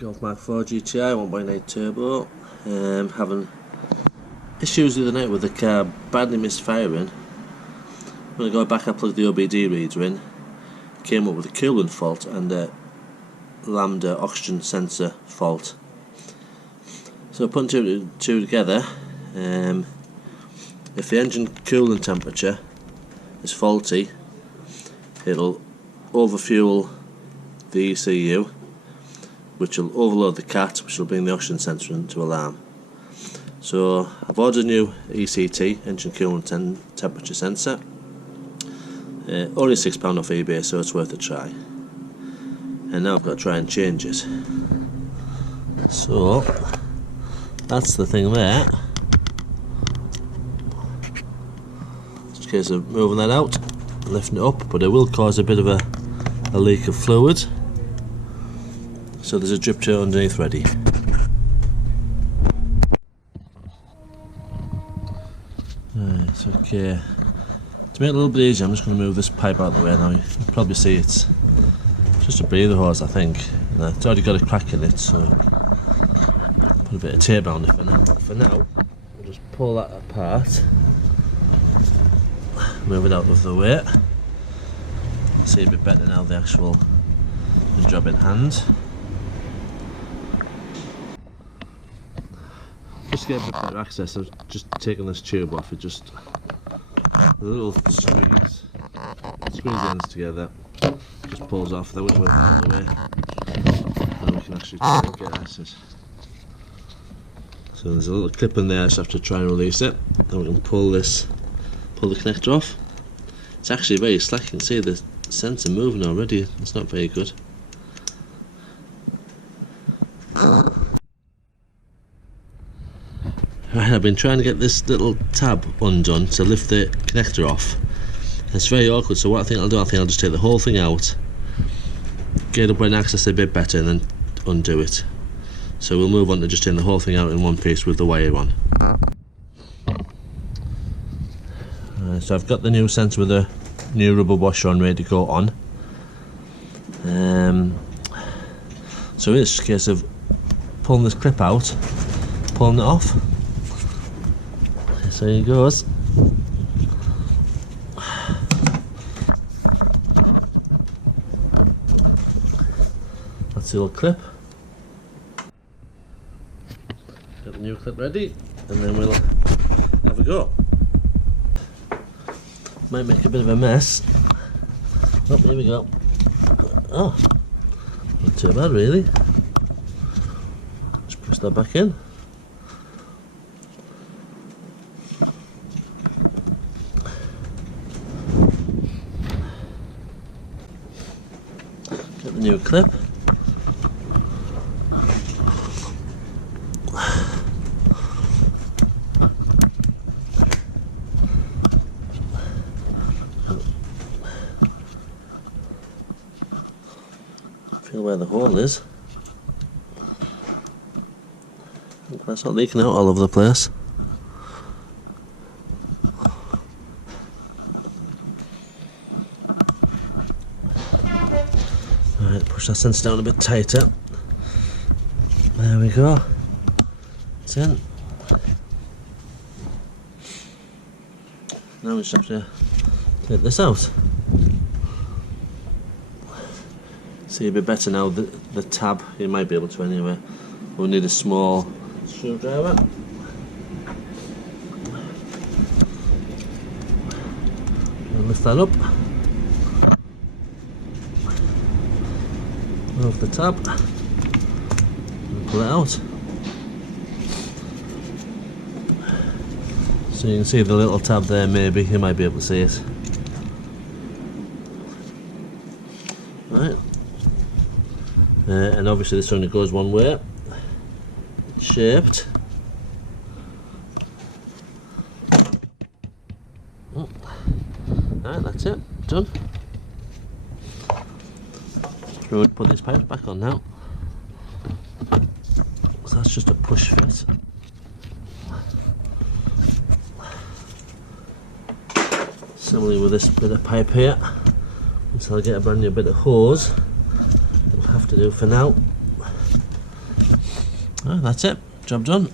Golf Mk4 GTi 1.8 turbo. Having issues the other night with the car badly misfiring. When I got back, I plugged the OBD reader in, came up with a coolant fault and a lambda oxygen sensor fault. So putting two together, if the engine coolant temperature is faulty, it'll overfuel the ECU, which will overload the CAT, which will bring the oxygen sensor into alarm. So I've ordered a new ECT, Engine Coolant Temperature Sensor. Only £6 off eBay, so it's worth a try. And now I've got to try and change it. So that's the thing there. Just a case of moving that out, lifting it up, but it will cause a bit of a leak of fluid. So there's a drip tail underneath ready. Right, okay. To make it a little bit easier, I'm just going to move this pipe out of the way now. You can probably see it's just a breather hose, I think. And it's already got a crack in it, so put a bit of tape around it for now. But for now, we'll just pull that apart, move it out of the way. See a bit better now the actual job in hand. Just to get a bit better access, I've just taken this tube off. It just a little squeeze the ends together, just pulls off. Then we move out of the way, and we can actually try and get access. So there's a little clip in there, I just have to try and release it. Then we can pull the connector off. It's actually very slack. You can see the sensor moving already. It's not very good. Right, I've been trying to get this little tab undone to lift the connector off. It's very awkward, so what I think I'll just take the whole thing out, get it up and access it a bit better, and then undo it. So we'll move on to just taking the whole thing out in one piece with the wire on. So I've got the new sensor with the new rubber washer on, ready to go on. So it's just a case of pulling this clip out, pulling it off. So here goes. That's the old clip. Got the new clip ready, and then we'll have a go. Might make a bit of a mess. Oh, here we go. Oh, not too bad really. Just push that back in. Get the new clip. Feel where the hole is. That's not leaking out all over the place. Alright, push that sensor down a bit tighter. There we go. It's in. Now we just have to take this out. See a bit better now, the tab, you might be able to anyway. We'll need a small screwdriver. And lift that up. Move the tab. And pull it out. So you can see the little tab there, maybe, you might be able to see it. Right. And obviously this only goes one way. It's shaped. Alright, that's it. Done. So we'll put these pipes back on now. So that's just a push fit. Similarly with this bit of pipe here. Until I get a brand new bit of hose. Have to do for now. That's it, job done.